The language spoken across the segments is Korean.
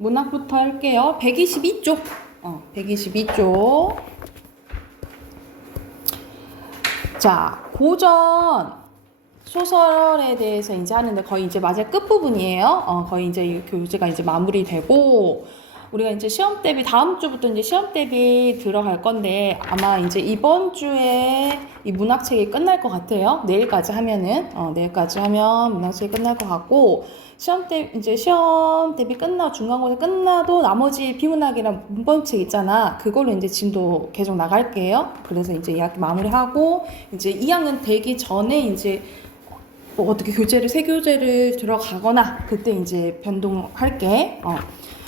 문학부터 할게요. 122쪽. 122쪽. 자, 고전 소설에 대해서 이제 하는데 거의 이제 마지막 끝부분이에요. 거의 이제 이 교재가 이제 마무리되고, 우리가 이제 시험 대비, 다음 주부터 이제 시험 대비 들어갈 건데, 아마 이제 이번 주에 이 문학책이 끝날 것 같아요. 내일까지 하면은, 내일까지 하면 문학책이 끝날 것 같고, 시험 대비 중간고사 끝나도 나머지 비문학이랑 문법책 있잖아. 그걸로 이제 진도 계속 나갈게요. 그래서 이제 2학기 마무리하고, 이제 2학년 되기 전에 이제 뭐 어떻게 새 교재를 들어가거나, 그때 이제 변동할게.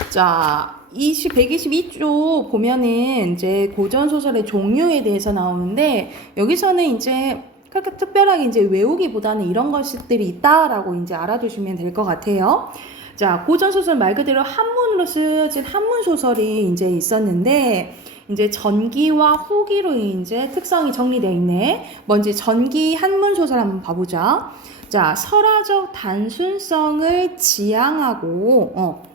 자, 122쪽 보면은 이제 고전소설의 종류에 대해서 나오는데, 여기서는 이제 그렇게 특별하게 이제 외우기보다는 이런 것들이 있다라고 이제 알아두시면 될 것 같아요. 자, 고전소설 말 그대로 한문으로 쓰여진 한문소설이 이제 있었는데, 이제 전기와 후기로 이제 특성이 정리되어 있네. 먼저 전기 한문소설 한번 봐보자. 자, 설화적 단순성을 지향하고,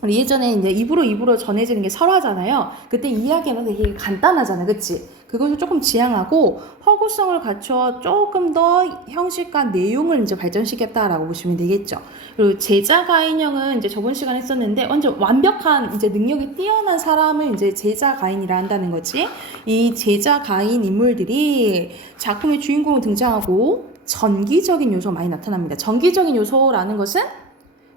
우리 예전에 이제 입으로 전해지는 게 설화잖아요. 그때 이야기는 되게 간단하잖아, 그치? 그것을 조금 지향하고 허구성을 갖춰 조금 더 형식과 내용을 이제 발전시켰다라고 보시면 되겠죠. 그리고 제자 가인형은 이제 저번 시간에 했었는데 완전 완벽한 이제 능력이 뛰어난 사람을 이제 제자 가인이라 한다는 거지. 이 제자 가인 인물들이 작품의 주인공으로 등장하고 전기적인 요소가 많이 나타납니다. 전기적인 요소라는 것은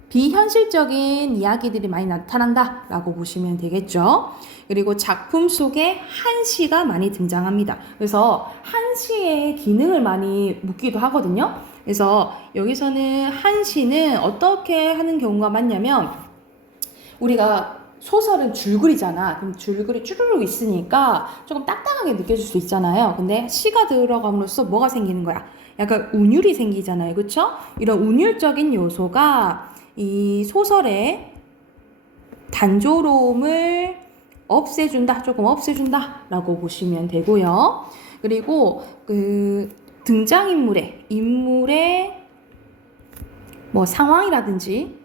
비현실적인 이야기들이 많이 나타난다라고 보시면 되겠죠. 그리고 작품 속에 한시가 많이 등장합니다. 그래서 한시의 기능을 많이 묻기도 하거든요. 그래서 여기서는 한시는 어떻게 하는 경우가 많냐면, 우리가 소설은 줄글이잖아. 그럼 줄글이 쭈르륵 있으니까 조금 딱딱하게 느껴질 수 있잖아요. 근데 시가 들어감으로써 뭐가 생기는 거야? 약간 운율이 생기잖아요. 그쵸? 이런 운율적인 요소가 이 소설의 단조로움을 조금 없애준다 라고 보시면 되고요. 그리고 그 인물의 뭐 상황이라든지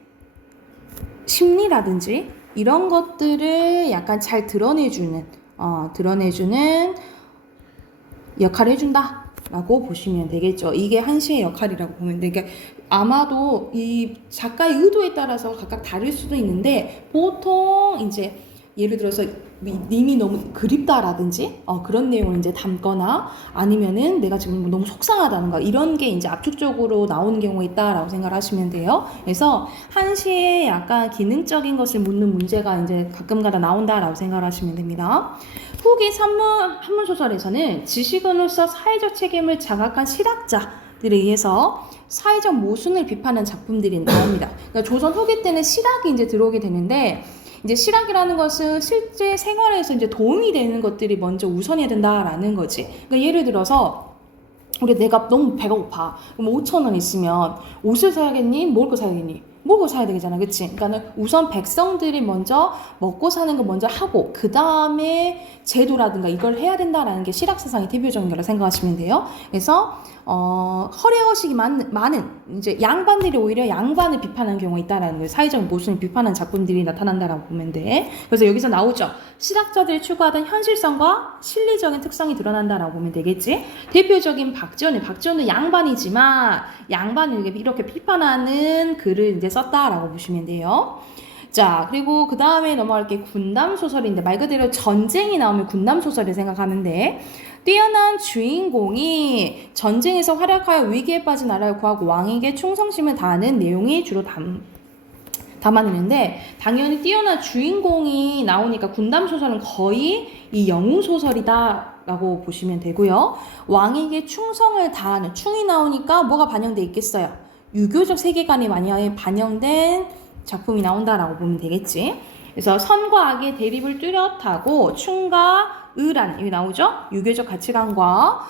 심리라든지 이런 것들을 약간 잘 드러내주는 역할을 해준다 라고 보시면 되겠죠. 이게 한시의 역할이라고 보면 돼. 그러니까 아마도 이 작가의 의도에 따라서 각각 다를 수도 있는데, 보통 이제 예를 들어서 님이 너무 그립다라든지 그런 내용을 이제 담거나, 아니면은 내가 지금 너무 속상하다는가 이런 게 이제 압축적으로 나오는 경우가 있다라고 생각을 하시면 돼요. 그래서 한시에 약간 기능적인 것을 묻는 문제가 이제 가끔가다 나온다라고 생각을 하시면 됩니다. 후기 한문 소설에서는 지식인으로서 사회적 책임을 자각한 실학자들에 의해서 사회적 모순을 비판하는 작품들이 나옵니다. 그러니까 조선 후기 때는 실학이 이제 들어오게 되는데, 이제 실학이라는 것은 실제 생활에서 이제 도움이 되는 것들이 먼저 우선해야 된다라는 거지. 그러니까 예를 들어서 내가 너무 배가 고파. 그럼 5,000원 있으면 옷을 사야겠니? 먹을 거 사야겠니? 먹고 사야 되잖아, 그치? 그러니까는 우선 백성들이 먼저 먹고 사는 거 먼저 하고, 그 다음에 제도라든가 이걸 해야 된다라는 게 실학사상의 대표적인 거라 생각하시면 돼요. 그래서 허례허식이 많은 이제 양반들이 오히려 양반을 비판하는 경우가 있다라는 거예요. 사회적 모순을 비판하는 작품들이 나타난다라고 보면 돼. 그래서 여기서 나오죠. 실학자들이 추구하던 현실성과 실리적인 특성이 드러난다라고 보면 되겠지. 대표적인 박지원은 양반이지만 양반을 이렇게 비판하는 글을 이제 썼다라고 보시면 돼요. 자, 그리고 그 다음에 넘어갈 게 군담 소설인데, 말 그대로 전쟁이 나오면 군담 소설을 생각하면 돼. 뛰어난 주인공이 전쟁에서 활약하여 위기에 빠진 나라를 구하고 왕에게 충성심을 다하는 내용이 주로 담아내는데, 당연히 뛰어난 주인공이 나오니까 군담 소설은 거의 이 영웅 소설이다 라고 보시면 되고요. 왕에게 충성을 다하는, 충이 나오니까 뭐가 반영돼 있겠어요? 유교적 세계관이 많이 반영된 작품이 나온다라고 보면 되겠지. 그래서 선과 악의 대립을 뚜렷하고 충과 의란, 여기 나오죠? 유교적 가치관과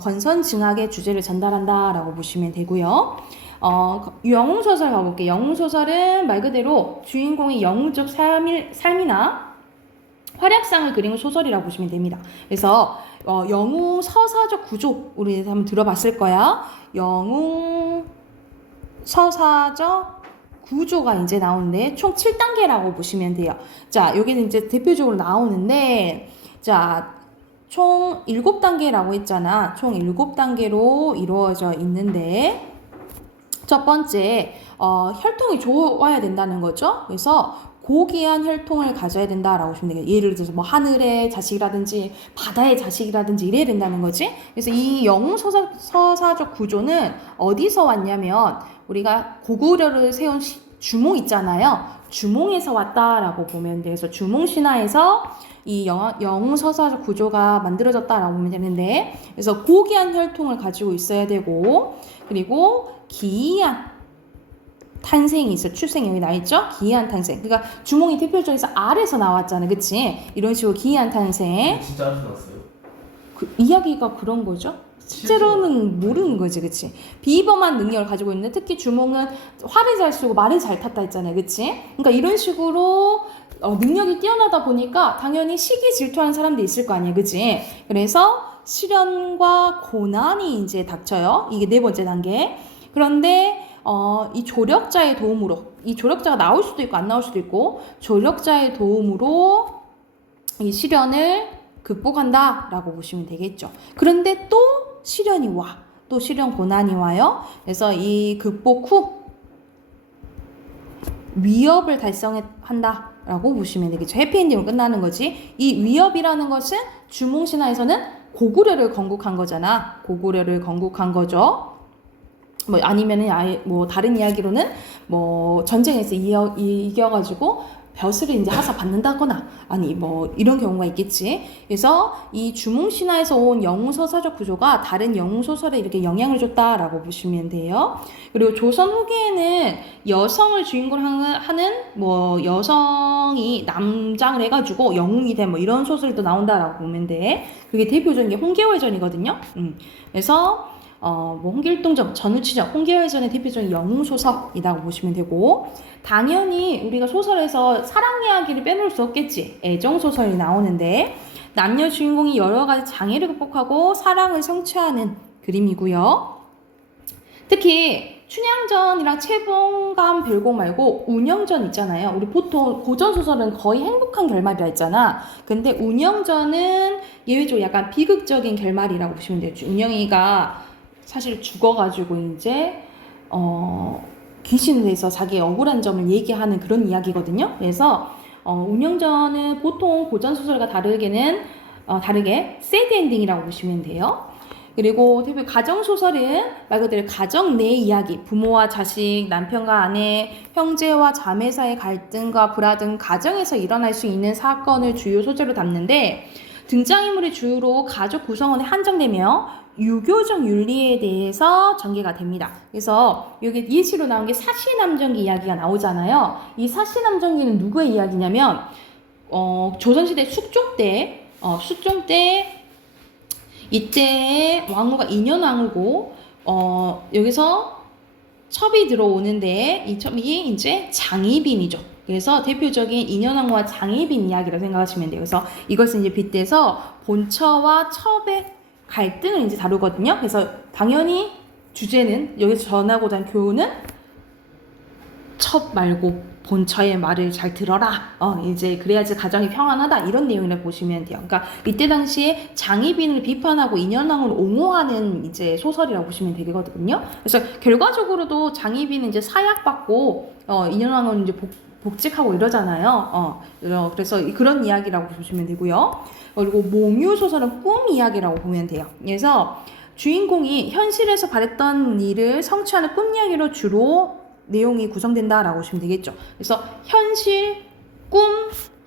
권선징악의 주제를 전달한다라고 보시면 되고요. 영웅소설 가볼게요. 영웅소설은 말 그대로 주인공의 영웅적 삶이나 활약상을 그리는 소설이라고 보시면 됩니다. 그래서 영웅 서사적 구조, 우리 한번 들어봤을 거야. 영웅 서사적 구조가 이제 나오는데 총 7단계라고 보시면 돼요. 자, 여기는 이제 대표적으로 나오는데 자, 총 7단계라고 했잖아. 총 7단계로 이루어져 있는데 첫 번째, 혈통이 좋아야 된다는 거죠. 그래서 고귀한 혈통을 가져야 된다라고 보시면 되겠죠. 예를 들어서 뭐 하늘의 자식이라든지 바다의 자식이라든지 이래야 된다는 거지. 그래서 이 영웅서사적 구조는 어디서 왔냐면 우리가 고구려를 세운 주몽 있잖아요. 주몽에서 왔다라고 보면 돼요. 그래서 주몽신화에서 이 영웅서사적 구조가 만들어졌다라고 보면 되는데, 그래서 고귀한 혈통을 가지고 있어야 되고, 그리고 기이한 탄생이 있어. 출생이 여기 나있죠? 기이한 탄생. 그러니까 주몽이 대표적에서 알에서 나왔잖아. 그치? 이런 식으로 기이한 탄생. 진짜 알에서 나왔어요? 이야기가 그런 거죠? 실제로는 모르는 거지. 그치? 비범한 능력을 가지고 있는데, 특히 주몽은 활을 잘 쓰고 말을 잘 탔다 했잖아요. 그치? 그러니까 이런 식으로 능력이 뛰어나다 보니까 당연히 시기 질투하는 사람도 있을 거 아니에요. 그치? 그래서 시련과 고난이 이제 닥쳐요. 이게 네 번째 단계. 그런데 이 조력자의 도움으로, 이 조력자가 나올 수도 있고 안 나올 수도 있고, 조력자의 도움으로 이 시련을 극복한다 라고 보시면 되겠죠. 그런데 또 시련이 와. 또 시련 고난이 와요. 그래서 이 극복 후 위협을 달성한다 라고 보시면 되겠죠. 해피엔딩으로 끝나는 거지. 이 위협이라는 것은 주몽신화에서는 고구려를 건국한 거잖아. 고구려를 건국한 거죠. 뭐 아니면은 아예 뭐 다른 이야기로는 뭐 전쟁에서 이겨가지고 벼슬을 이제 하사 받는다거나 아니 뭐 이런 경우가 있겠지. 그래서 이 주몽신화에서 온 영웅서사적 구조가 다른 영웅소설에 이렇게 영향을 줬다라고 보시면 돼요. 그리고 조선 후기에는 여성을 주인공으로 하는 뭐 여성이 남장을 해가지고 영웅이 된 뭐 이런 소설도 나온다라고 보면 돼. 그게 대표적인 게 홍계월전이거든요. 그래서 뭐 홍길동전, 전우치전, 홍계월전의 대표적인 영웅소설이라고 보시면 되고, 당연히 우리가 소설에서 사랑 이야기를 빼놓을 수 없겠지. 애정소설이 나오는데 남녀 주인공이 여러 가지 장애를 극복하고 사랑을 성취하는 그림이고요. 특히 춘향전이랑 채봉감 별곡 말고 운영전 있잖아요. 우리 보통 고전소설은 거의 행복한 결말이라 했잖아. 근데 운영전은 예외적으로 약간 비극적인 결말이라고 보시면 돼요. 운영이가 사실 죽어가지고 이제 귀신을 해서 자기의 억울한 점을 얘기하는 그런 이야기거든요. 그래서 운영전은 보통 고전소설과 다르게 새드 엔딩이라고 보시면 돼요. 그리고 대표 가정소설은 말 그대로 가정 내 이야기, 부모와 자식, 남편과 아내, 형제와 자매 사이의 갈등과 불화 등 가정에서 일어날 수 있는 사건을 주요 소재로 담는데, 등장인물이 주로 가족 구성원에 한정되며 유교적 윤리에 대해서 전개가 됩니다. 그래서 여기 예시로 나온 게 사시남정기 이야기가 나오잖아요. 이 사시남정기는 누구의 이야기냐면 조선시대 숙종 때 이때 왕후가 인현왕후고 여기서 첩이 들어오는데 이 첩이 이제 장희빈이죠. 그래서 대표적인 인현왕후와 장희빈 이야기라고 생각하시면 돼요. 그래서 이것을 이제 빗대서 본처와 첩의 갈등을 이제 다루거든요. 그래서 당연히 주제는 여기서 전하고자 하는 교훈은 첩 말고 본처의 말을 잘 들어라. 이제 그래야지 가정이 평안하다. 이런 내용이라고 보시면 돼요. 그러니까 이때 당시에 장희빈을 비판하고 인현왕후를 옹호하는 이제 소설이라고 보시면 되거든요. 그래서 결과적으로도 장희빈은 이제 사약받고 인현왕후는 이제 복직하고 이러잖아요. 그래서 그런 이야기라고 보시면 되고요. 그리고 몽유소설은 꿈 이야기라고 보면 돼요. 그래서 주인공이 현실에서 바랬던 일을 성취하는 꿈 이야기로 주로 내용이 구성된다라고 보시면 되겠죠. 그래서 현실, 꿈,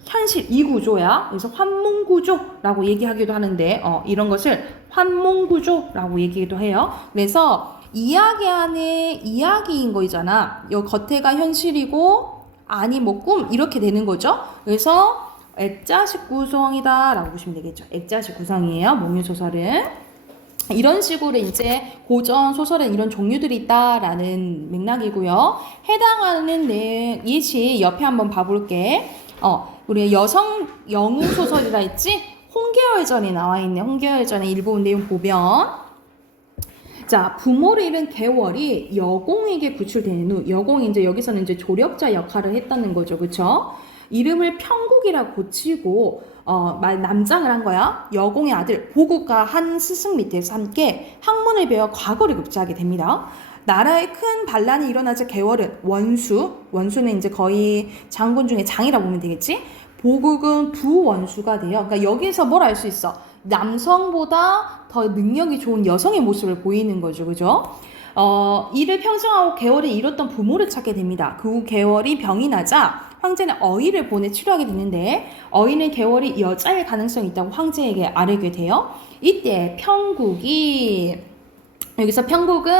현실 이 구조야. 그래서 환몽구조라고 얘기하기도 하는데 이런 것을 환몽구조라고 얘기도 해요. 그래서 이야기 안에 이야기인 거잖아. 이 겉에가 현실이고 아니 뭐 꿈 이렇게 되는 거죠. 그래서 액자식 구성이다 라고 보시면 되겠죠. 액자식 구성이에요. 몽유소설은. 이런 식으로 이제 고전 소설엔 이런 종류들이 있다라는 맥락이고요. 해당하는 예시 옆에 한번 봐볼게. 우리 여성 영웅 소설이라 했지? 홍계월전이 나와 있네. 홍계월전의 일부 내용 보면 자, 부모를 잃은 개월이 여공에게 구출된 후, 여공이 이제 여기서는 이제 조력자 역할을 했다는 거죠. 그쵸? 이름을 평국이라고 고치고, 남장을 한 거야. 여공의 아들, 보국과 한 스승 밑에서 함께 학문을 배워 과거를 급제하게 됩니다. 나라에 큰 반란이 일어나자 개월은 원수는 이제 거의 장군 중에 장이라고 보면 되겠지? 보국은 부원수가 돼요. 그러니까 여기서 뭘 알 수 있어? 남성보다 더 능력이 좋은 여성의 모습을 보이는 거죠. 그죠? 이를 평정하고 개월이 잃었던 부모를 찾게 됩니다. 그 후 개월이 병이 나자 황제는 어의를 보내 치료하게 되는데 어의는 개월이 여자일 가능성이 있다고 황제에게 아뢰게 돼요. 이때 여기서 평국은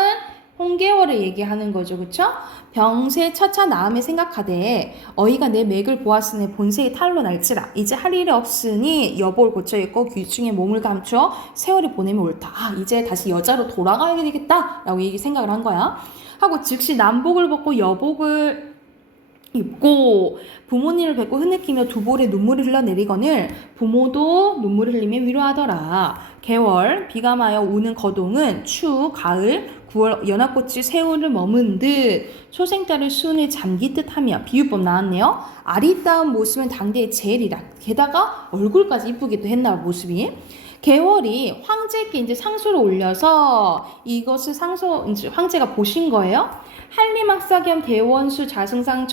홍계월을 얘기하는 거죠. 그쵸? 병세 처차 나음에 생각하되 어이가 내 맥을 보았으니 본색이 탈로 날지라 이제 할 일이 없으니 여보를 고쳐있고 귀중에 몸을 감추어 세월을 보내면 옳다. 이제 다시 여자로 돌아가야 되겠다 라고 생각을 한 거야. 하고 즉시 남복을 벗고 여복을 입고 부모님을 뵙고 흐느끼며 두 볼에 눈물을 흘러내리거늘 부모도 눈물을 흘리며 위로하더라. 개월 비가 마여 우는 거동은 추 가을 9월 연합꽃이 새우를 머문 듯 초생딸을 수은에 잠기 듯하며 비유법 나왔네요. 아리따운 모습은 당대의 제일이라. 게다가 얼굴까지 이쁘기도 했나 모습이. 개월이 황제께 이제 상소를 올려서 이것을 이제 황제가 보신 거예요. 한림학사겸 대원수 자승상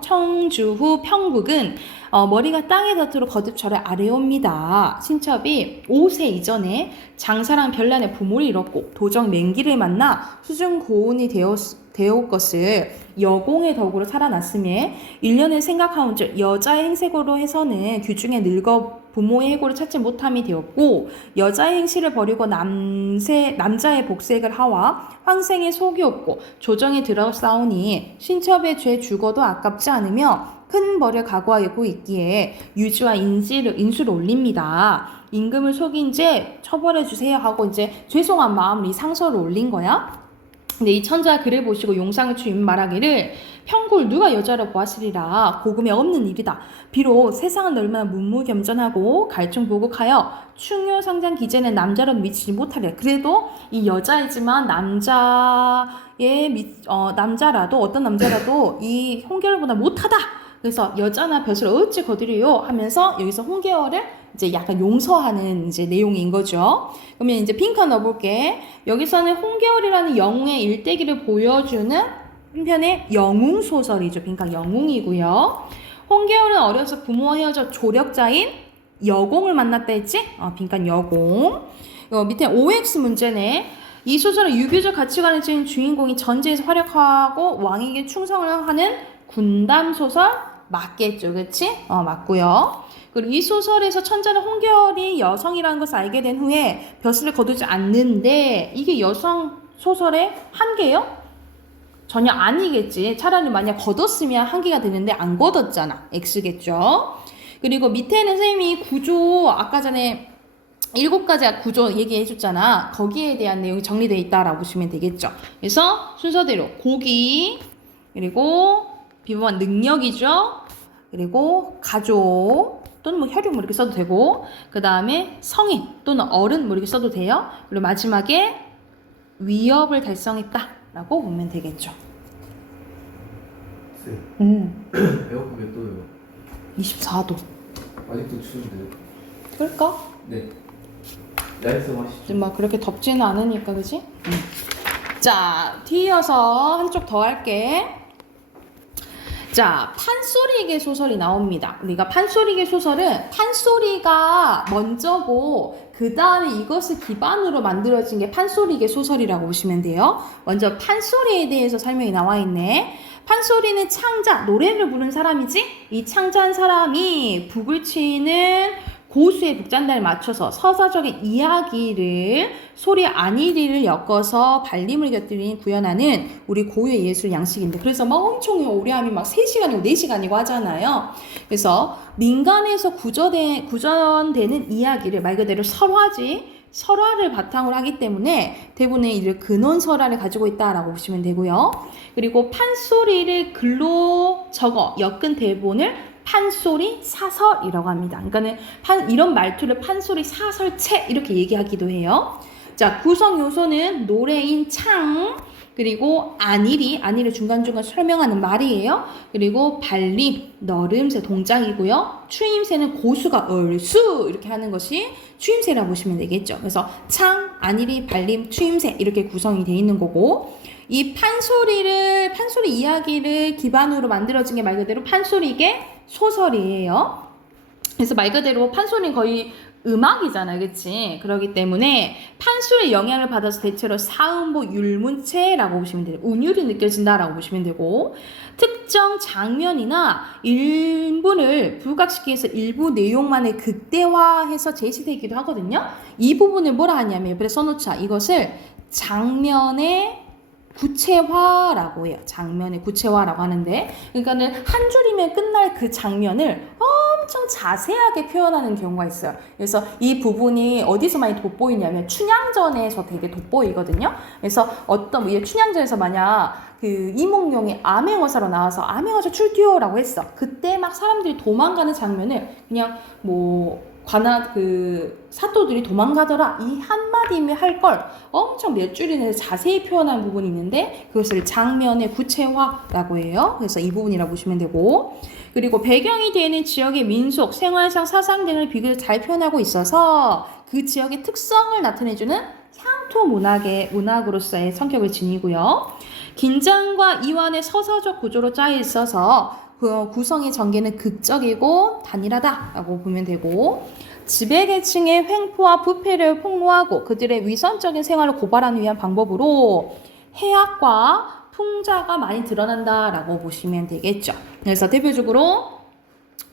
청주후 평국은 머리가 땅에 닿도록 거듭 절을 아뢰옵니다. 신첩이 5세 이전에 장사랑 별난의 부모를 잃었고 도적 맹기를 만나 수중 고운이 되었 것을 여공의 덕으로 살아났음에 1년을 생각하온 즉 여자의 행색으로 해서는 규중에 늙어 부모의 해고를 찾지 못함이 되었고 여자의 행실을 버리고 남자의 복색을 하와 황생의 속이 없고 조정에 들어싸우니 신첩의 죄 죽어도 아깝지 않으며 큰 벌을 각오하고 있기에 유지와 인수를 올립니다. 임금을 속인 죄 처벌해 주세요 하고 이제 죄송한 마음으로 이 상소를 올린 거야. 근데 이 천자가 글을 보시고 용상을 추임 말하기를 평국을 누가 여자로 보았으리라 고금에 없는 일이다. 비록 세상은 얼마나 문무겸전하고 갈증보국하여 충효상장 기재는 남자로 미치지 못하리라. 그래도 이 여자이지만 남자라도 어떤 남자라도 이 홍계월보다 못하다. 그래서 여자나 벼슬 어찌 거두리요 하면서 여기서 홍계월을 이제 약간 용서하는 이제 내용인 거죠. 그러면 이제 빈칸 넣어볼게. 여기서는 홍계월이라는 영웅의 일대기를 보여주는 한편의 영웅 소설이죠. 빈칸 영웅이고요. 홍계월은 어려서 부모와 헤어져 조력자인 여공을 만났다 했지? 빈칸 여공. 밑에 OX 문제네. 이 소설은 유교적 가치관을 지닌 주인공이 전쟁에서 활약하고 왕에게 충성을 하는 군담 소설 맞겠죠, 그치? 맞고요. 그리고 이 소설에서 천자는 홍계월이 여성이라는 것을 알게 된 후에 벼슬을 거두지 않는데 이게 여성 소설의 한계요? 전혀 아니겠지. 차라리 만약 거뒀으면 한계가 되는데 안 거뒀잖아. X겠죠. 그리고 밑에는 선생님이 구조 아까 전에 7가지 구조 얘기해 줬잖아. 거기에 대한 내용이 정리되어 있다라고 보시면 되겠죠. 그래서 순서대로 고기 그리고 비범한 능력이죠. 그리고 가족 또는 뭐 혈육 뭐 이렇게 써도 되고 그 다음에 성인 또는 어른 뭐 이렇게 써도 돼요. 그리고 마지막에 위협을 달성했다 라고 보면 되겠죠. 에어컨 몇 도예요? 24도. 아직도 추운데요? 그럴까? 네. 야외에서 마시죠. 막 그렇게 덥지는 않으니까 그지? 자, 뒤이어서 한쪽 더 할게. 자, 판소리계 소설이 나옵니다. 우리가 판소리계 소설은 판소리가 먼저고 그 다음에 이것을 기반으로 만들어진 게 판소리계 소설이라고 보시면 돼요. 먼저 판소리에 대해서 설명이 나와 있네. 판소리는 창자, 노래를 부르는 사람이지? 이 창자한 사람이 북을 치는 고수의 북잔단에 맞춰서 서사적인 이야기를 소리 아니리를 엮어서 발림을 곁들인 구현하는 우리 고유의 예술 양식인데 그래서 막 엄청 오래 하면 막 3시간이고 4시간이고 하잖아요. 그래서 민간에서 구전되는 이야기를 말 그대로 설화를 바탕으로 하기 때문에 대부분의 이를 근원설화를 가지고 있다라고 보시면 되고요. 그리고 판소리를 글로 적어 엮은 대본을 판소리 사설이라고 합니다. 그러니까는 이런 말투를 판소리 사설체 이렇게 얘기하기도 해요. 자, 구성 요소는 노래인 창, 그리고 안일이 중간중간 설명하는 말이에요. 그리고 발림, 너름새 동작이고요. 추임새는 고수가 얼쑤 이렇게 하는 것이 추임새라고 보시면 되겠죠. 그래서 창, 안일이, 발림, 추임새 이렇게 구성이 되어 있는 거고, 이 판소리 이야기를 기반으로 만들어진 게 말 그대로 판소리계 소설이에요. 그래서 말 그대로 판소리는 거의 음악이잖아요, 그치? 그렇기 때문에 판소리의 영향을 받아서 대체로 사음보 율문체라고 보시면 돼요. 운율이 느껴진다라고 보시면 되고, 특정 장면이나 일부를 부각시키기 위해서 일부 내용만을 극대화해서 제시되기도 하거든요. 이 부분을 뭐라 하냐면 옆에 써놓자. 이것을 장면의 구체화라고 해요. 장면의 구체화라고 하는데, 그러니까는 한 줄이면 끝날 그 장면을 엄청 자세하게 표현하는 경우가 있어요. 그래서 이 부분이 어디서 많이 돋보이냐면 춘향전에서 되게 돋보이거든요. 그래서 춘향전에서 만약 그 이몽룡이 암행어사로 나와서 암행어사 출두요라고 했어. 그때 막 사람들이 도망가는 장면을 그냥 사또들이 도망가더라 이 한마디면 할 걸 엄청 몇 줄이나 자세히 표현한 부분이 있는데 그것을 장면의 구체화라고 해요. 그래서 이 부분이라고 보시면 되고, 그리고 배경이 되는 지역의 민속, 생활상, 사상 등을 비교해서 잘 표현하고 있어서 그 지역의 특성을 나타내주는 향토 문학으로서의 성격을 지니고요. 긴장과 이완의 서사적 구조로 짜여 있어서 그 구성의 전개는 극적이고 단일하다라고 보면 되고, 지배계층의 횡포와 부패를 폭로하고 그들의 위선적인 생활을 고발하기 위한 방법으로 해악과 풍자가 많이 드러난다라고 보시면 되겠죠. 그래서 대표적으로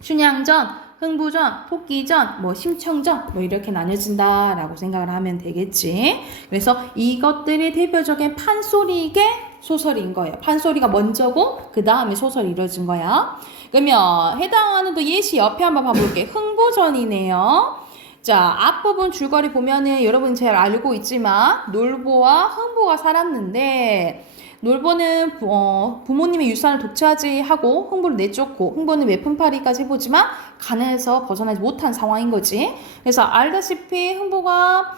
춘향전, 흥부전, 토끼전, 심청전 이렇게 나뉘어진다라고 생각을 하면 되겠지. 그래서 이것들이 대표적인 판소리계 소설인 거예요. 판소리가 먼저고 그 다음에 소설이 이루어진 거야. 그러면 해당하는 또 예시 옆에 한번 봐볼게. 흥부전이네요. 자, 앞부분 줄거리 보면은 여러분 잘 알고 있지만 놀보와 흥부가 살았는데, 놀보는 부모님의 유산을 독차지하고 흥부를 내쫓고, 흥부는 외품팔이까지 해보지만 가난해서 벗어나지 못한 상황인 거지. 그래서 알다시피 흥부가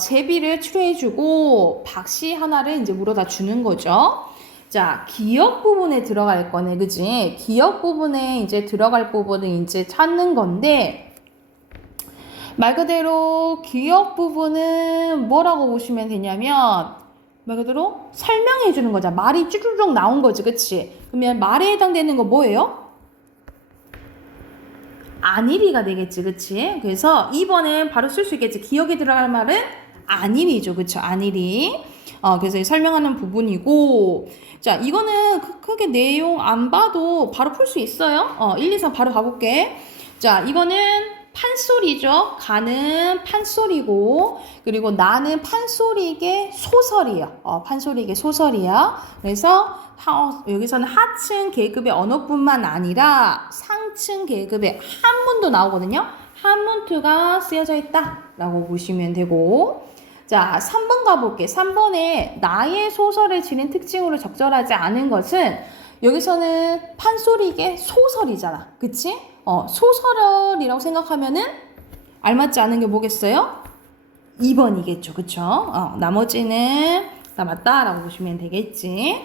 제비를 치료해주고 박씨 하나를 이제 물어다 주는 거죠. 자, 기억 부분에 들어갈 거네, 그지? 기억 부분에 이제 들어갈 부분을 이제 찾는 건데, 말 그대로 기억 부분은 뭐라고 보시면 되냐면, 말 그대로 설명해 주는 거잖아. 말이 쭈르륵 나온 거지, 그치? 그러면 말에 해당되는 거 뭐예요? 안일이가 되겠지, 그치? 그래서 2번에 바로 쓸 수 있겠지. 기억에 들어갈 말은 안일이죠, 그쵸? 안일이. 그래서 설명하는 부분이고, 자, 이거는 크게 내용 안 봐도 바로 풀 수 있어요. 1, 2, 3 바로 가볼게. 자, 이거는 판소리죠. 가는 판소리고, 그리고 나는 판소리계 소설이야. 판소리계 소설이야. 그래서 여기서는 하층 계급의 언어뿐만 아니라 상층 계급의 한문도 나오거든요. 한문투가 쓰여져 있다라고 보시면 되고, 자, 3번 가볼게. 3번에 나의 소설을 지닌 특징으로 적절하지 않은 것은, 여기서는 판소리계 소설이잖아. 그치? 소설이라고 생각하면은 알맞지 않은 게 뭐겠어요? 2번이겠죠. 그쵸? 나머지는 다 맞다라고 보시면 되겠지.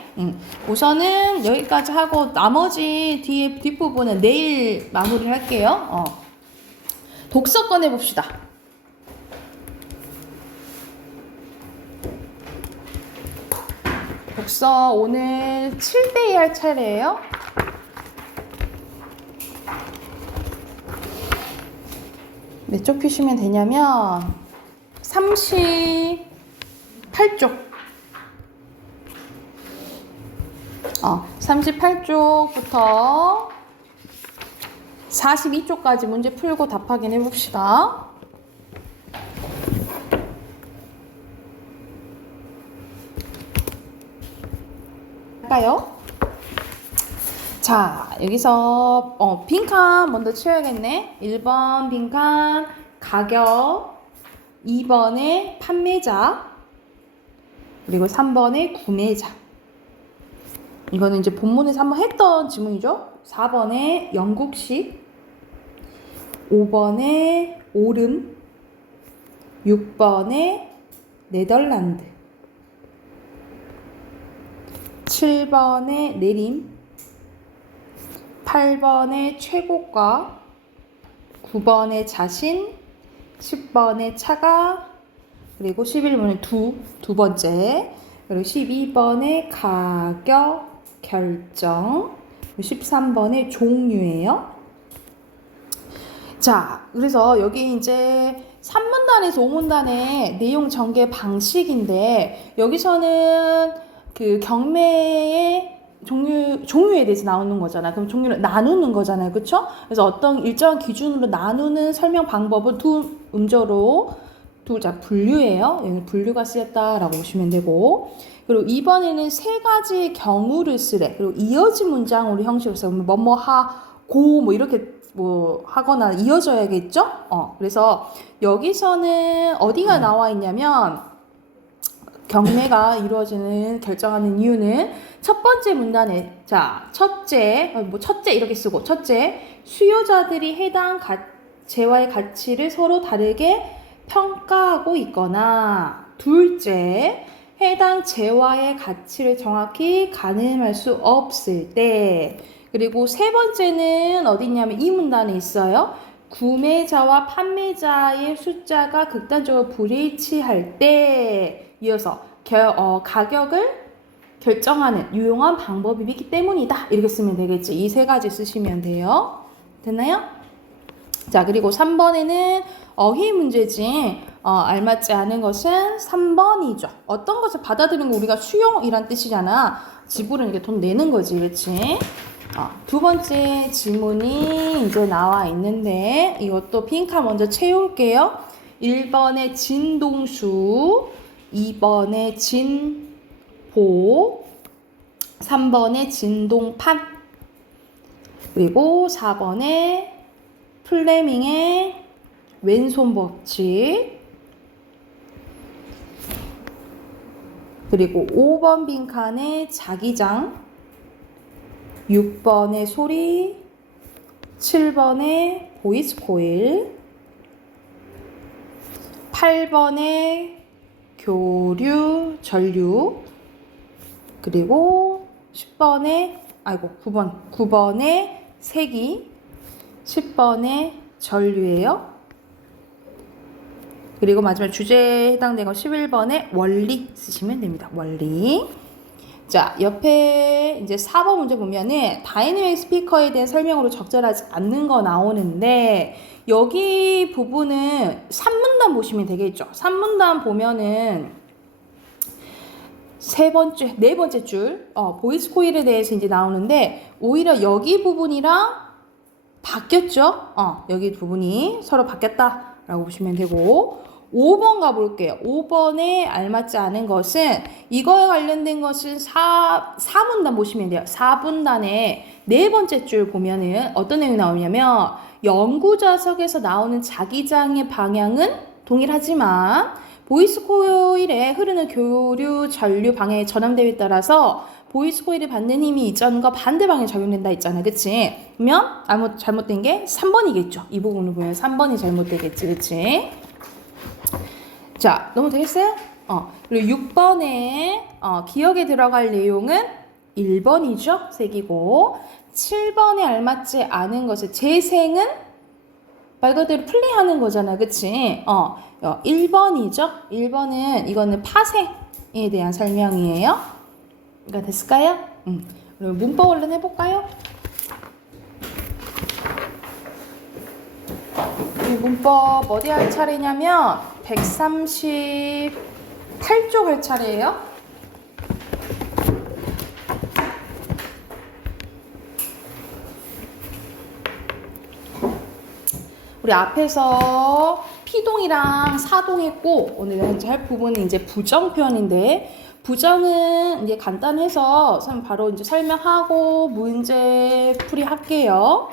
우선은 여기까지 하고 나머지 뒷부분은 내일 마무리를 할게요. 독서 꺼내봅시다. 독서 오늘 7대2 할 차례예요. 몇 쪽 피시면 되냐면 38쪽. 38쪽부터 42쪽까지 문제 풀고 답 확인해 봅시다. 할까요? 자, 여기서 빈칸 먼저 치워야겠네. 1번 빈칸 가격, 2번에 판매자, 그리고 3번에 구매자. 이거는 이제 본문에서 한번 했던 지문이죠. 4번에 영국식, 5번에 오름, 6번에 네덜란드. 7번에 내림. 8번에 최고가. 9번에 자신. 10번에 차가. 그리고 11번에 두 번째. 그리고 12번에 가격 결정. 13번에 종류예요. 자, 그래서 여기 이제 3문단에서 5문단의 내용 전개 방식인데, 여기서는 그 경매의 종류에 대해서 나오는 거잖아. 그럼 종류를 나누는 거잖아요. 그쵸? 그래서 어떤 일정한 기준으로 나누는 설명 방법은 두 음절로 분류예요. 얘는 분류가 쓰였다라고 보시면 되고, 그리고 이번에는 세 가지의 경우를 쓰래. 그리고 이어진 문장으로 형식으로 써. 뭐뭐 하고 뭐 이렇게 뭐 하거나 이어져야겠죠? 그래서 여기서는 어디가 나와 있냐면, 경매가 이루어지는 결정하는 이유는 첫 번째 문단에, 자, 첫째 이렇게 쓰고, 첫째, 수요자들이 해당 재화의 가치를 서로 다르게 평가하고 있거나, 둘째, 해당 재화의 가치를 정확히 가늠할 수 없을 때, 그리고 세 번째는 어디 있냐면 이 문단에 있어요. 구매자와 판매자의 숫자가 극단적으로 불일치할 때, 이어서 가격을 결정하는 유용한 방법이기 때문이다. 이렇게 쓰면 되겠지. 이 세 가지 쓰시면 돼요. 됐나요? 자, 그리고 3번에는 어휘 문제지. 알맞지 않은 것은 3번이죠. 어떤 것을 받아들이는 거 우리가 수용이란 뜻이잖아. 지불은 이렇게 돈 내는 거지, 그렇지? 두 번째 질문이 이제 나와 있는데, 이것도 빈칸 먼저 채울게요. 1번에 진동수, 2번에 진보, 3번에 진동판, 그리고 4번에 플레밍의 왼손 법칙, 그리고 5번 빈칸에 자기장, 6번에 소리, 7번에 보이스 코일, 8번에 교류, 전류, 그리고 9번에 세기, 10번에 전류예요. 그리고 마지막 주제에 해당되는 거 11번에 원리 쓰시면 됩니다. 원리. 자, 옆에 이제 4번 문제 보면은 다이내믹 스피커에 대한 설명으로 적절하지 않는 거 나오는데, 여기 부분은 3문단 보시면 되겠죠. 3문단 보면은 네 번째 줄, 보이스 코일에 대해서 이제 나오는데, 오히려 여기 부분이랑 바뀌었죠. 여기 부분이 서로 바뀌었다라고 보시면 되고, 5번 가볼게요. 5번에 알맞지 않은 것은, 이거에 관련된 것은 4문단 보시면 돼요. 4분단에 네 번째 줄 보면은 어떤 내용이 나오냐면, 연구자석에서 나오는 자기장의 방향은 동일하지만 보이스 코일에 흐르는 교류, 전류 방향의 전압대에 따라서 보이스 코일이 받는 힘이 이전과 반대 방향에 적용된다 했잖아. 그치? 그러면 잘못된 게 3번이겠죠. 이 부분을 보면 3번이 잘못되겠지. 그치? 자, 너무 되겠어요? 그리고 6번에 기억에 들어갈 내용은 1번이죠. 색이고, 7번에 알맞지 않은 것을 재생은 말 그대로 플레이하는 거잖아. 그치? 1번이죠. 1번은 이거는 파생에 대한 설명이에요. 이거 됐을까요? 그럼 문법 얼른 해볼까요? 이 문법 어디 할 차례냐면 138쪽 할 차례예요. 우리 앞에서 피동이랑 사동 했고, 오늘 할 부분은 이제 부정 표현인데, 부정은 이제 간단해서 바로 이제 설명하고 문제 풀이 할게요.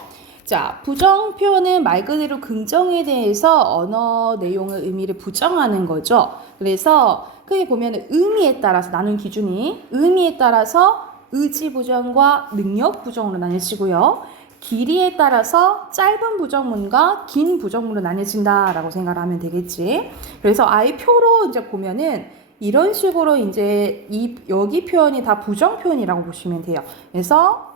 자, 부정 표현은 말 그대로 긍정에 대해서 언어 내용의 의미를 부정하는 거죠. 그래서 크게 보면 의미에 따라서 나눈 기준이 의미에 따라서 의지 부정과 능력 부정으로 나뉘시고요. 길이에 따라서 짧은 부정문과 긴 부정문으로 나뉘어진다라고 생각을 하면 되겠지. 그래서 아이 표로 이제 보면은 이런 식으로 이제 여기 표현이 다 부정 표현이라고 보시면 돼요. 그래서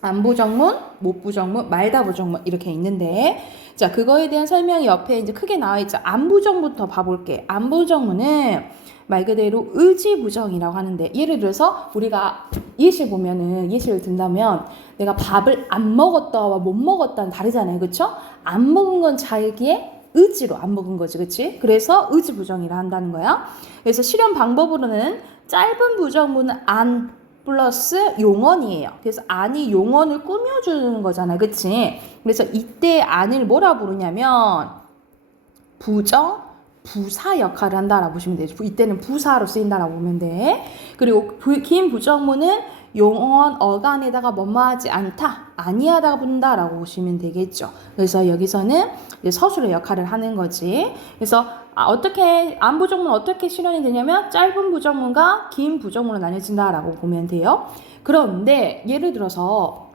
안부정문, 못부정문, 말다부정문 이렇게 있는데, 자, 그거에 대한 설명이 옆에 이제 크게 나와 있죠. 안부정부터 봐볼게. 안부정문은 말 그대로 의지부정이라고 하는데, 예를 들어서 우리가 예시를 보면은, 예시를 든다면 내가 밥을 안 먹었다와 못 먹었다는 다르잖아요. 그쵸? 안 먹은 건 자기의 의지로 안 먹은 거지. 그치? 그래서 의지부정이라 한다는 거야. 그래서 실현 방법으로는 짧은 부정문은 안 플러스 용언이에요. 그래서 안이 용언을 꾸며주는 거잖아요. 그치? 그래서 이때 안을 뭐라 부르냐면 부정, 부사 역할을 한다라고 보시면 되죠. 이때는 부사로 쓰인다라고 보면 돼. 그리고 긴 부정문은 용언 어간에다가 뭐뭐하지 않다, 아니하다가 붙는다라고 보시면 되겠죠. 그래서 여기서는 이제 서술의 역할을 하는 거지. 그래서 어떻게 안부정문 어떻게 실현이 되냐면 짧은 부정문과 긴 부정문으로 나뉘어진다라고 보면 돼요. 그런데 예를 들어서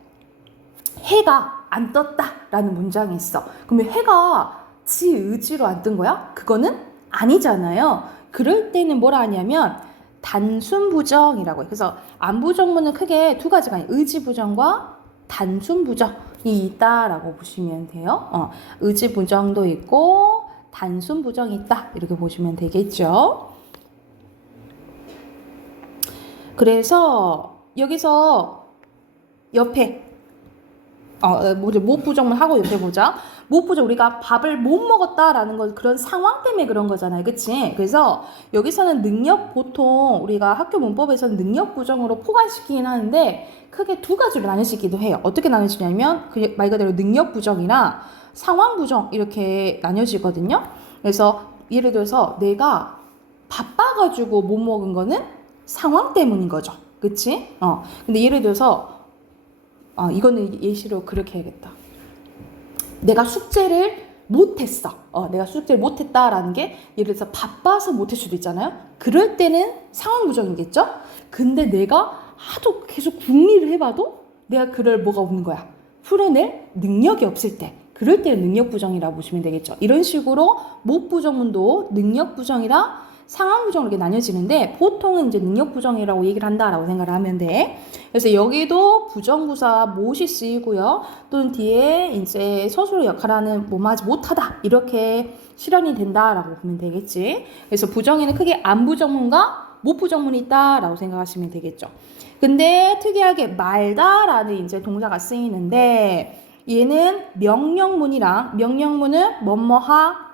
해가 안 떴다라는 문장이 있어. 그러면 해가 지 의지로 안 뜬 거야? 그거는 아니잖아요. 그럴 때는 뭐라 하냐면 단순 부정이라고 해요. 그래서 안부정문은 크게 두 가지가 아니에요. 의지 부정과 단순 부정이 있다라고 보시면 돼요. 의지 부정도 있고 단순 부정이 있다 이렇게 보시면 되겠죠. 그래서 여기서 옆에 못 부정문 하고 옆에 보자. 못 부정 우리가 밥을 못 먹었다라는 건 그런 상황 때문에 그런 거잖아요. 그치? 그래서 여기서는 능력 보통 우리가 학교 문법에서는 능력 부정으로 포괄시키긴 하는데 크게 두 가지로 나뉘시기도 해요. 어떻게 나뉘시냐면 말 그대로 능력 부정이나 상황 부정 이렇게 나뉘어지거든요. 그래서 예를 들어서 내가 바빠가지고 못 먹은 거는 상황 때문인 거죠. 그치? 근데 예를 들어서 이거는 예시로 그렇게 해야겠다. 내가 숙제를 못했어. 내가 숙제를 못했다라는 게 예를 들어서 바빠서 못할 수도 있잖아요. 그럴 때는 상황 부정이겠죠? 근데 내가 하도 계속 궁리를 해봐도 내가 그럴 뭐가 없는 거야. 풀어낼 능력이 없을 때. 그럴 때는 능력 부정이라고 보시면 되겠죠. 이런 식으로 못 부정문도 능력 부정이랑 상황 부정으로 이렇게 나뉘어지는데 보통은 이제 능력 부정이라고 얘기를 한다라고 생각을 하면 돼. 그래서 여기도 부정부사 못이 쓰이고요. 또는 뒤에 이제 서술의 역할하는 뭐뭐하지 못하다 이렇게 실현이 된다라고 보면 되겠지. 그래서 부정에는 크게 안부정문과 못부정문이 있다라고 생각하시면 되겠죠. 근데 특이하게 말다라는 이제 동사가 쓰이는데 얘는 명령문이랑 명령문은 뭐뭐하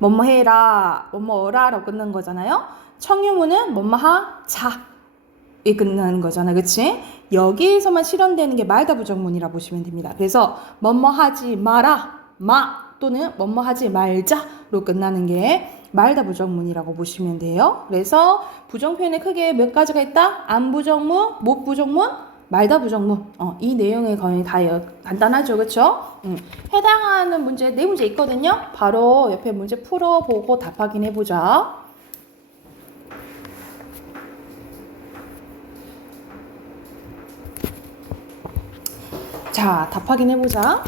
뭐뭐해라, 뭐뭐어라라고 끝나는 거잖아요. 청유문은 뭐뭐하, 자에 끝나는 거잖아요. 그치? 여기에서만 실현되는 게 말다 부정문이라 보시면 됩니다. 그래서 뭐뭐하지 마라, 마 또는 뭐뭐하지 말자로 끝나는 게 말다 부정문이라고 보시면 돼요. 그래서 부정 표현에 크게 몇 가지가 있다? 안 부정문, 못 부정문, 말다 부정문. 이 내용이 거의 다 간단하죠. 그쵸? 해당하는 문제, 네 문제 있거든요. 바로 옆에 문제 풀어보고 답 확인해보자. 자, 답 확인해보자.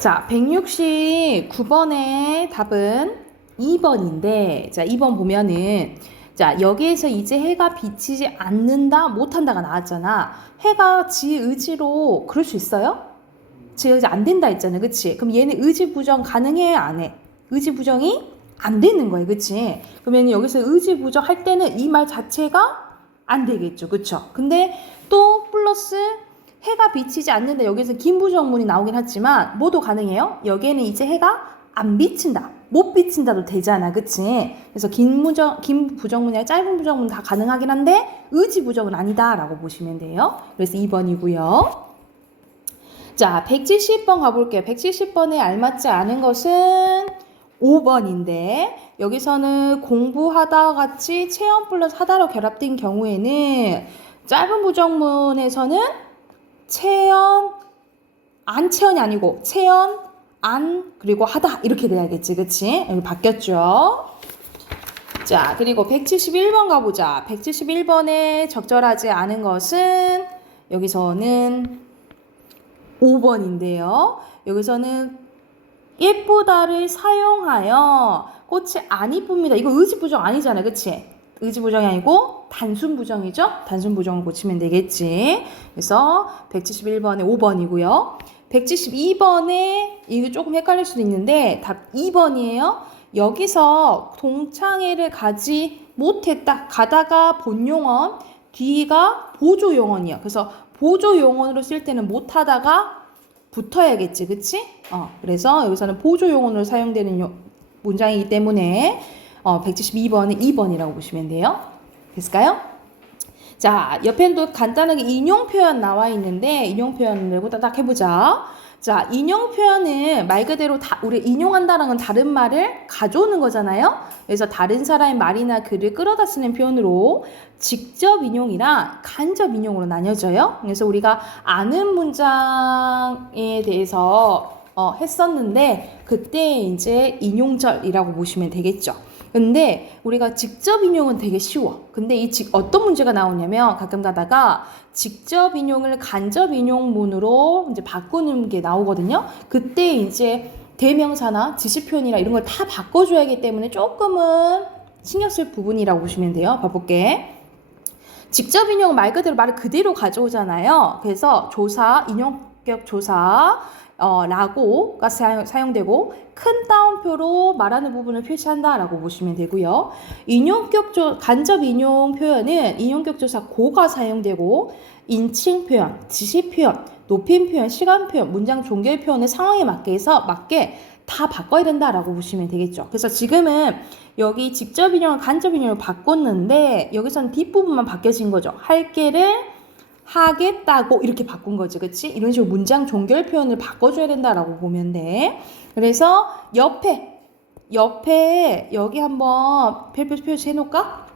자, 169번의 답은 2번인데, 자, 2번 보면은, 자, 여기에서 이제 해가 비치지 않는다, 못한다가 나왔잖아. 해가 지 의지로 그럴 수 있어요? 지 의지 안 된다 했잖아요. 그치? 그럼 얘는 의지 부정 가능해? 안 해? 의지 부정이 안 되는 거예요. 그치? 그러면 여기서 의지 부정 할 때는 이 말 자체가 안 되겠죠. 그쵸? 근데 또 플러스 해가 비치지 않는다. 여기서 긴 부정문이 나오긴 하지만 뭐도 가능해요? 여기에는 이제 해가 안 비친다. 못 비친다도 되잖아. 그치? 그래서 긴 부정문이나 짧은 부정문 다 가능하긴 한데 의지 부정은 아니다라고 보시면 돼요. 그래서 2번이고요. 자, 170번 가볼게요. 170번에 알맞지 않은 것은 5번인데 여기서는 공부하다 같이 체험 플러스 하다로 결합된 경우에는 짧은 부정문에서는 체연, 안 체연이 아니고 체연, 안, 그리고 하다 이렇게 돼야겠지. 그치? 여기 바뀌었죠. 자, 그리고 171번 가보자. 171번에 적절하지 않은 것은 여기서는 5번인데요. 여기서는 예쁘다를 사용하여 꽃이 안 이쁩니다. 이거 의지부정 아니잖아요. 그치? 의지부정이 아니고 단순부정이죠? 단순부정을 고치면 되겠지. 그래서 171번에 5번이고요. 172번에 이거 조금 헷갈릴 수도 있는데 답 2번이에요. 여기서 동창회를 가지 못했다. 가다가 본용언, 뒤가 보조용언이야. 그래서 보조용언으로 쓸 때는 못하다가 붙어야겠지, 그치? 그래서 여기서는 보조용언으로 사용되는 문장이기 때문에 172번은 2번이라고 보시면 돼요. 됐을까요? 자, 옆에는 또 간단하게 인용 표현 나와 있는데 인용 표현을 딱 해보자. 자, 인용 표현은 말 그대로 우리 인용한다는 건 다른 말을 가져오는 거잖아요. 그래서 다른 사람의 말이나 글을 끌어다 쓰는 표현으로 직접 인용이랑 간접 인용으로 나뉘어져요. 그래서 우리가 아는 문장에 대해서 했었는데 그때 이제 인용절이라고 보시면 되겠죠. 근데 우리가 직접 인용은 되게 쉬워. 근데 어떤 문제가 나오냐면 가끔 가다가 직접 인용을 간접 인용문으로 이제 바꾸는 게 나오거든요. 그때 이제 대명사나 지시표현이나 이런 걸 다 바꿔줘야 하기 때문에 조금은 신경 쓸 부분이라고 보시면 돼요. 봐볼게. 직접 인용은 말 그대로 말을 그대로 가져오잖아요. 그래서 조사, 인용격 조사, 라고가 사용되고 큰 따옴표로 말하는 부분을 표시한다라고 보시면 되고요. 간접 인용 표현은 인용격 조사 고가 사용되고 인칭 표현, 지시 표현, 높임 표현, 시간 표현, 문장 종결 표현의 상황에 맞게 다 바꿔야 된다라고 보시면 되겠죠. 그래서 지금은 여기 직접 인용을 간접 인용을 바꿨는데 여기서는 뒷부분만 바뀌어진 거죠. 할게를 하겠다고 이렇게 바꾼 거지, 그치? 이런 식으로 문장 종결 표현을 바꿔줘야 된다라고 보면 돼. 그래서 옆에 여기 한번 별표 표시 해놓을까?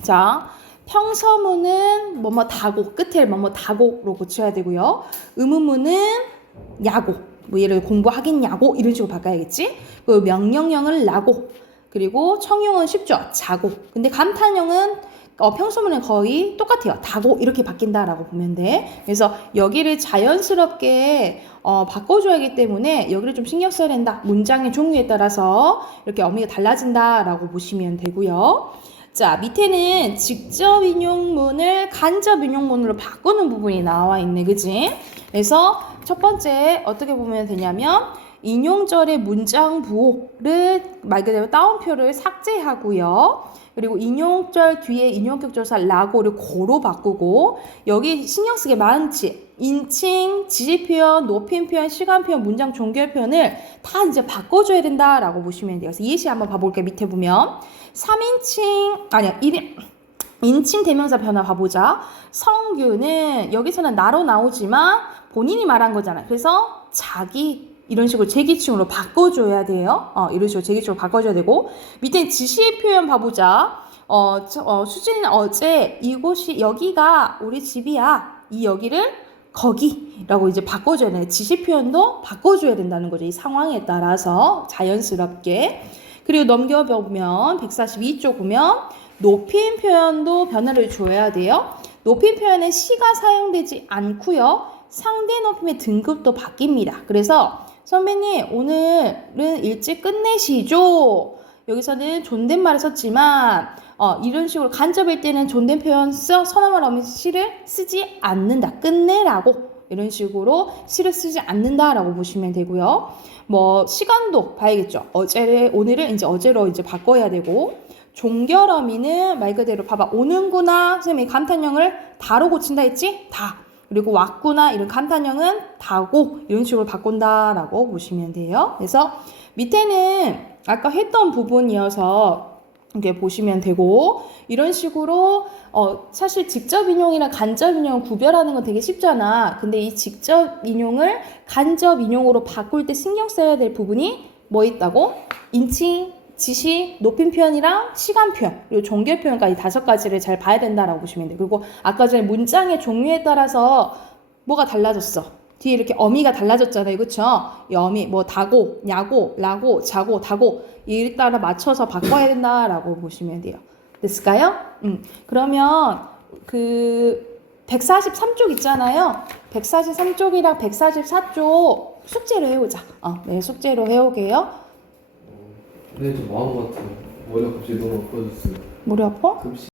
자, 평서문은 뭐뭐 다고, 끝에 뭐뭐 다고로 고쳐야 되고요. 의문문은 야고, 뭐 예를 들어 공부하겠냐고 이런 식으로 바꿔야겠지? 그 명령형은 라고, 그리고 청용은 쉽죠? 자고. 근데 감탄형은 평소문은 거의 똑같아요. 다고 이렇게 바뀐다라고 보면 돼. 그래서 여기를 자연스럽게 바꿔줘야 하기 때문에 여기를 좀 신경 써야 된다. 문장의 종류에 따라서 이렇게 어미가 달라진다라고 보시면 되고요. 자, 밑에는 직접 인용문을 간접 인용문으로 바꾸는 부분이 나와 있네, 그지? 그래서 첫 번째 어떻게 보면 되냐면 인용절의 문장 부호를 말 그대로 따옴표를 삭제하고요. 그리고 인용절 뒤에 인용격 조사 라고를 고로 바꾸고 여기 신경 쓰게 많지. 인칭, 지시 표현, 높임 표현, 시간 표현, 문장 종결 표현을 다 이제 바꿔줘야 된다라고 보시면 돼요. 그래서 예시 한번 봐볼게요. 밑에 보면 3인칭 아니야 1인칭 대명사 변화 봐보자. 성규는 여기서는 나로 나오지만 본인이 말한 거잖아요. 그래서 자기 이런 식으로 제기칭으로 바꿔줘야 돼요. 이런 식으로 제기칭으로 바꿔줘야 되고 밑에 지시의 표현 봐보자. 수진이는 어제 이곳이 여기가 우리 집이야. 이 여기를 거기라고 이제 바꿔줘야 돼요. 지시 표현도 바꿔줘야 된다는 거죠. 이 상황에 따라서 자연스럽게. 그리고 넘겨보면 142쪽 보면 높임 표현도 변화를 줘야 돼요. 높임 표현에 시가 사용되지 않고요. 상대 높임의 등급도 바뀝니다. 그래서 선배님 오늘은 일찍 끝내시죠. 여기서는 존댓말을 썼지만 이런 식으로 간접일 때는 존댓 표현 선어말 없는 시를 쓰지 않는다. 끝내라고 이런 식으로 시를 쓰지 않는다라고 보시면 되고요. 뭐 시간도 봐야겠죠. 오늘을 이제 어제로 이제 바꿔야 되고 종결 어미는 말 그대로 봐봐. 오는구나. 선생님이 감탄형을 다로 고친다 했지? 다. 그리고 왔구나 이런 감탄형은 다고 이런 식으로 바꾼다라고 보시면 돼요. 그래서 밑에는 아까 했던 부분이어서 이렇게 보시면 되고 이런 식으로 사실 직접 인용이랑 간접 인용을 구별하는 건 되게 쉽잖아. 근데 이 직접 인용을 간접 인용으로 바꿀 때 신경 써야 될 부분이 뭐 있다고? 인칭, 지시, 높임 표현이랑 시간 표현, 그리고 종결 표현까지 5가지를 잘 봐야 된다라고 보시면 돼요. 그리고 아까 전에 문장의 종류에 따라서 뭐가 달라졌어. 뒤에 이렇게 어미가 달라졌잖아요. 그쵸? 이 어미, 뭐, 다고, 야고, 라고, 자고, 다고, 이에 따라 맞춰서 바꿔야 된다라고 보시면 돼요. 됐을까요? 그러면 1 143쪽 있잖아요. 143쪽이랑 144쪽 숙제로 해오자. 네, 숙제로 해오게요. 근데 좀 마음 같아요. 머리가 갑자기 너무 아파졌어요. 머리 아파? 급식